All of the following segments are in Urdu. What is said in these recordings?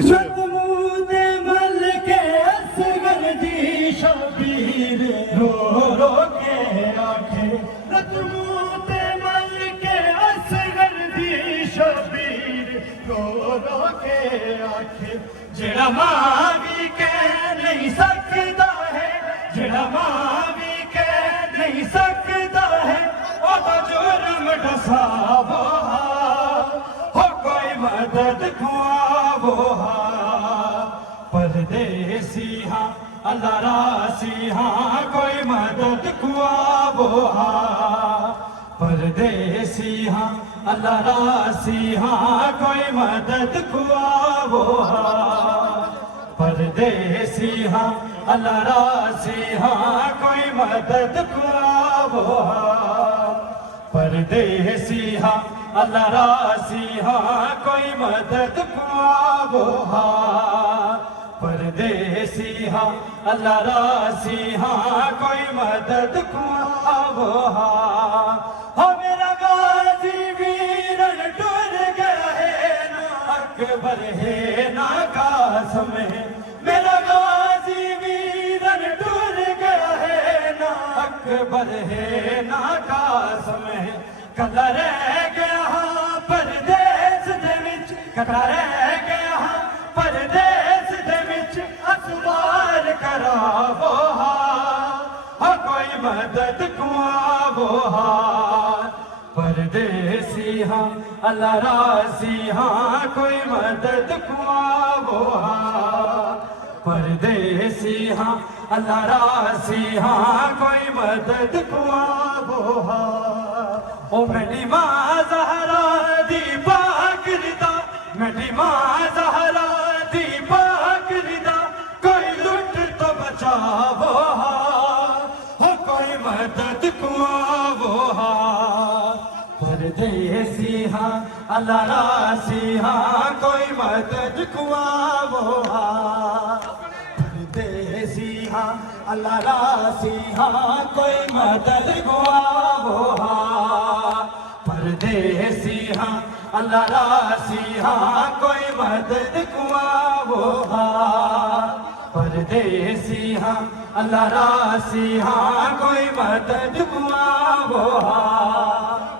شتمود ملک اصغر دی شبیر رو رو کے آکھے شتمود ملک اصغر دی شبیر رو رو کے آکھے جڑا ماں بھی کہہ نہیں سکتا ہے جڑا ماں بھی کہہ نہیں سکتا ہے او تو جرم ڈسا وہ ہو کوئی مدد کھوا وہ پردیسی ہاں اللہ راسی ہاں کوئی مدد کھوا وہ پردیسی ہاں اللہ راسی ہاں کوئی مدد کھوا وہ پردیسی ہاں اللہ راسی ہاں کوئی مدد کھوا وہ پردیسی ہاں اللہ راسی ہاں کوئی مدد کھوا وہ پردیسی ہاں اللہ راسی ہاں کوئی مدد کھوا وہ ہو میرا غازی ویرن ٹر گیا ہے نا اکبر ہے نا قاسم ہے میرا غازی ویرن ٹر گیا ہے نا اکبر ہے نا قاسم ہے کلا رہ گیا ہاں پردیس دے وچ کلا رہ گیا ہاں پردیس دے وچ اسوار کراوو ہاں کوئی مدد کھواوو پردیسی ہاں اللہ راسی ہاں کوئی مدد کھواوو پردیسی ہاں اللہ راسی ہاں کوئی مدد کھواوو او میری ماں زہرا دی پاک رضا میری ماں زہرا دی پاک رضا کوئی لٹ تو بچاوو ہو کوئی مدد کھواوو پردیسی ہاں اللہ راسی ہاں کوئی مدد کھواوو پردیسی ہاں اللہ راسی ہاں کوئی مدد کھواوو پردیسی ہاں اللہ راسی ہاں کوئی مدد کھواوو پردیسی ہاں اللہ راسی ہاں کوئی مدد کھواوو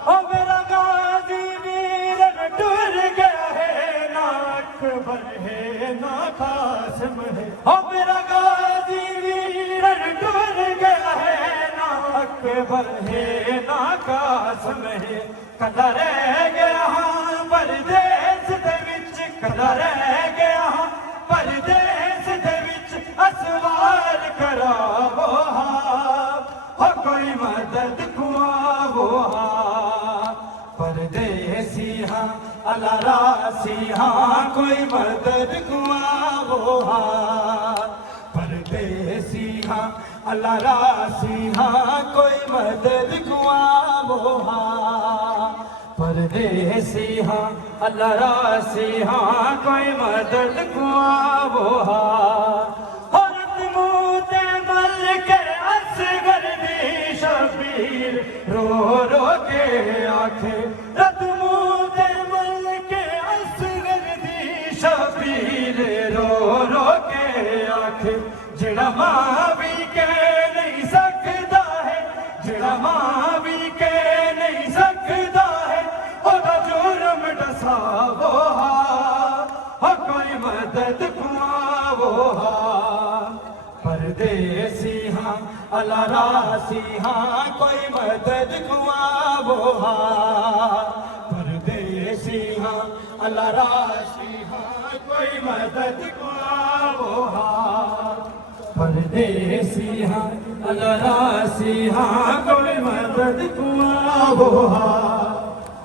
او میرا غازی ویرن ٹر گیا ہے نا اکبر ہے نا قاسم ہے او میرا غازی ویرن ٹر گیا ہے نا اکبر ہے نا قاسم ہے کلا رہ گیا ہاں پردیس دے وچ کلا رہ گیا ہاں پردیس دے وچ اسوار کراوو ہو کوئی مدد کھواوو پردیسی ہاں اللہ راسی ہاں کوئی مدد کھواوو پردیسی ہاں اللہ راسی ہاں کوئی مدد کھواوو پردیسی ہاں اللہ راسی ہاں کوئی مدد کھواوو شتمود ملک اصغر دی شبیر رو رو کے آکھے شتمود ملک اصغر دی شبیر رو رو کے آکھے جڑا ماں بھی کہہ نہیں سکتا ہے جڑا ماں بھی کہہ نہیں سکتا ہے او دا جرم ڈساوو ہو کوئی مدد کھواوو پردیسی ہاں اللہ راسی ہاں کوئی مدد کھواوو پردیسی ہاں اللہ راسی ہاں کوئی مدد کھواوو پردیسی ہاں اللہ راسی ہاں کوئی مدد کھواوو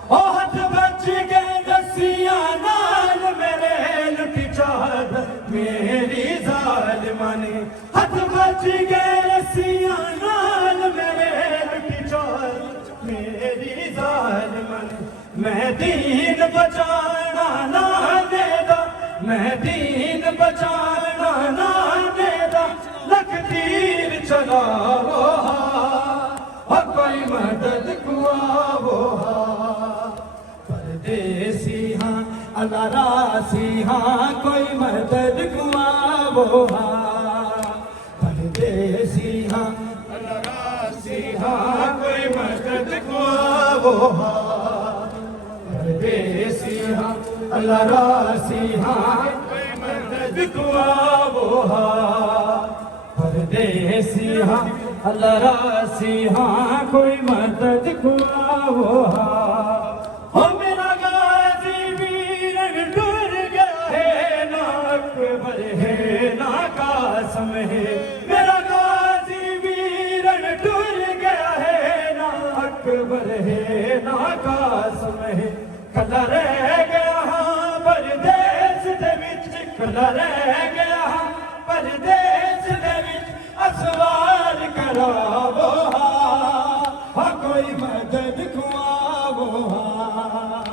او ہاتھ بچ گئے دسیاں نال میرے لٹی چادر میری ظالمہ نے ہاتھ بچ گئے رسیاں نال میرے لٹی چادر میری ظالمہ نے میں دین بچانا نہ دے دا میں دین بچانا نہ دے دا لکھ تیر چلاوو کوئی مدد کھواوو پردیسی ہاں اللہ راسی ہاں کوئی مدد وہ ہاں پردیسی ہاں اللہ راسی ہاں کوئی مدد کو وہ ہاں پردیسی ہاں اللہ راسی ہاں کوئی مدد کو وہ ہاں پردیسی ہاں اللہ راسی ہاں کوئی مدد کو وہ ہاں ہو میرا غازی ویر ڈر گیا ہے نا اکبر ہے نا قاسم ہے میرا غازی ویر ڈر گیا ہے نا اکبر ہے نا قاسم ہے کلا رہ گیا ہاں پردیس دے وچ کلا رہ گیا ہاں پردیس دے وچ اسوار کراو ہاں کوئی مدد کواو ہاں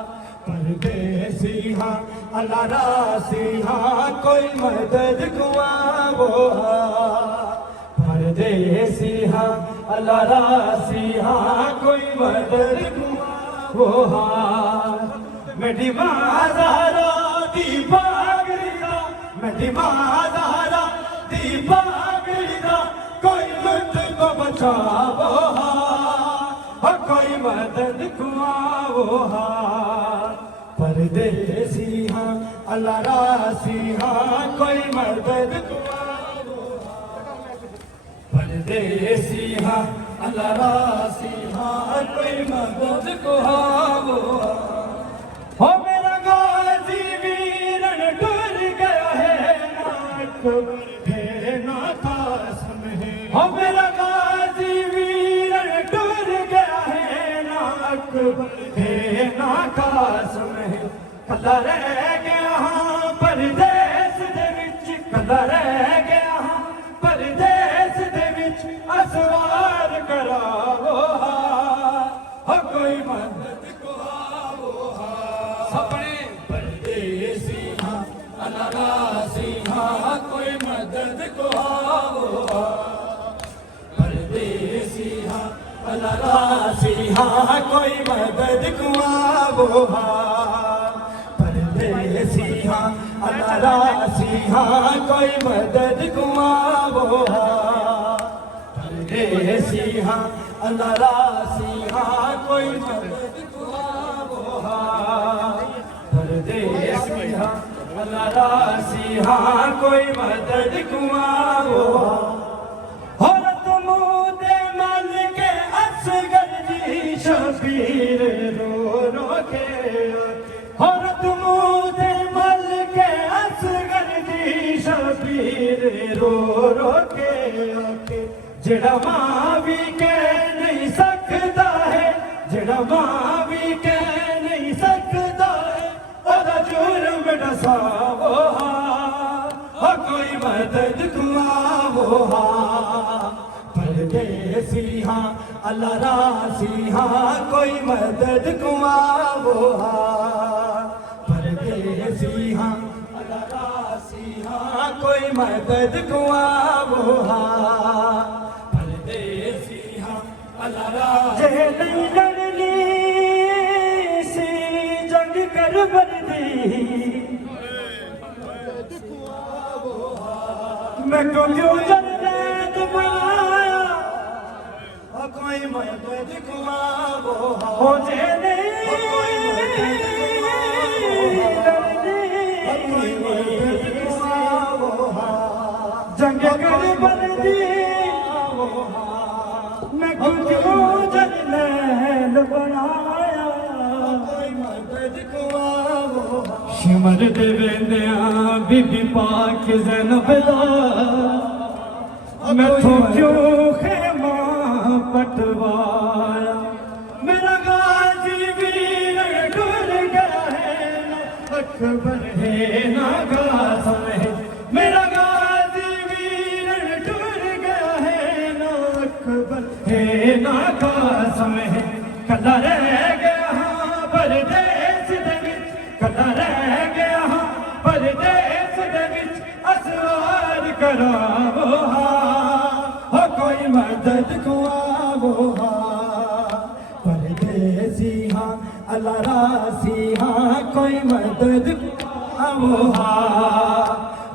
پردیسی ہاں اللہ راسی ہاں کوئی مدد کواو ہاں پردیسی ہاں اللہ راسی ہاں کوئی مدد کواو ہاں میری ماں زہرا دی پاگلی دا میری ماں زہرا دی پاگلی دا کوئی لٹ کو بچاو ہاں کوئی مدد کواو ہاں پردیسی ہاں اللہ راسی ہاں کوئی مدد کواو پردیسی ہاں اللہ راسی ہاں کوئی مدد کواو ہو میرا غازی ویرن ڈر گیا ہے نا اکبر ہے نا قاسم ہے ہو میرا غازی ویرن ڈر گیا ہے نا اکبر ہے نا قاسم ہے کلا رہ گیا ہاں پردیس دے وچ کلا رہ گیا ہاں پردیس دے وچ اسوار کراو ہاں کوئی مدد کواو سپنے پردیسی ہاں اللہ راسی ہاں کوئی مدد کواو پردیسی ہاں اللہ راسی ہاں کوئی مدد کواو پردیسی ہاں اللہ راسی ہاں کوئی مدد کواو پردیسی ہاں اللہ راسی ہاں کوئی مدد کواو پردیسی ہاں اللہ راسی ہاں کوئی مدد کواو حورت مود مل کے اصغر جی شبیر رو رو کے حورت مود مل کے اصغر جی شبیر رو رو کے جڑا ماں بھی کہہ نہیں سکتا ہے جڑا ماں بھی کہہ نہیں سکتا ہے ادا جرم ڈساو ہاں کوئی مدد کواو پردیسی ہاں اللہ راسی ہاں کوئی مدد کواو پردیسی ہاں اللہ راسی ہاں کوئی مدد کواو پردیسی ہاں اللہ راسی نہیں لڑنی سی جنگ کر بردی میں کو کیوں جنت بنایا کوئی مدد کواو ہو جے نہیں جنگ کر بردی میں کو کیوں جنت بنایا کوئی مدد کواو شمر دے ویندیاں بی بی پاک زینب دا میں تو کیوں خیمہ پٹوایا میرا غازی ویر ڈر گیا ہے نا اکبر ہے نا قاسم ہے میرا غازی ویر ڈر گیا ہے نا اکبر ہے نا قاسم ہے کلا رہ گیا ہاں پردیس دے وچ کلا رہ گیا ہاں پردیس دے وچ اسوار کراو ہاں کوئی مدد کواو پردیسی ہاں اللہ راسی ہاں کوئی مدد کواو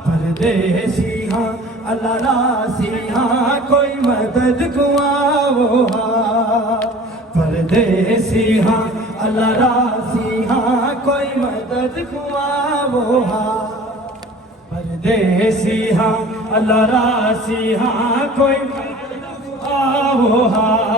پردیسی ہاں اللہ راسی ہاں کوئی مدد کو آو ہاں پردیسی ہاں اللہ راسی ہاں کوئی مدد کو آو ہاں پردیسی ہاں اللہ راسی ہاں کوئی مدد کو آو ہاں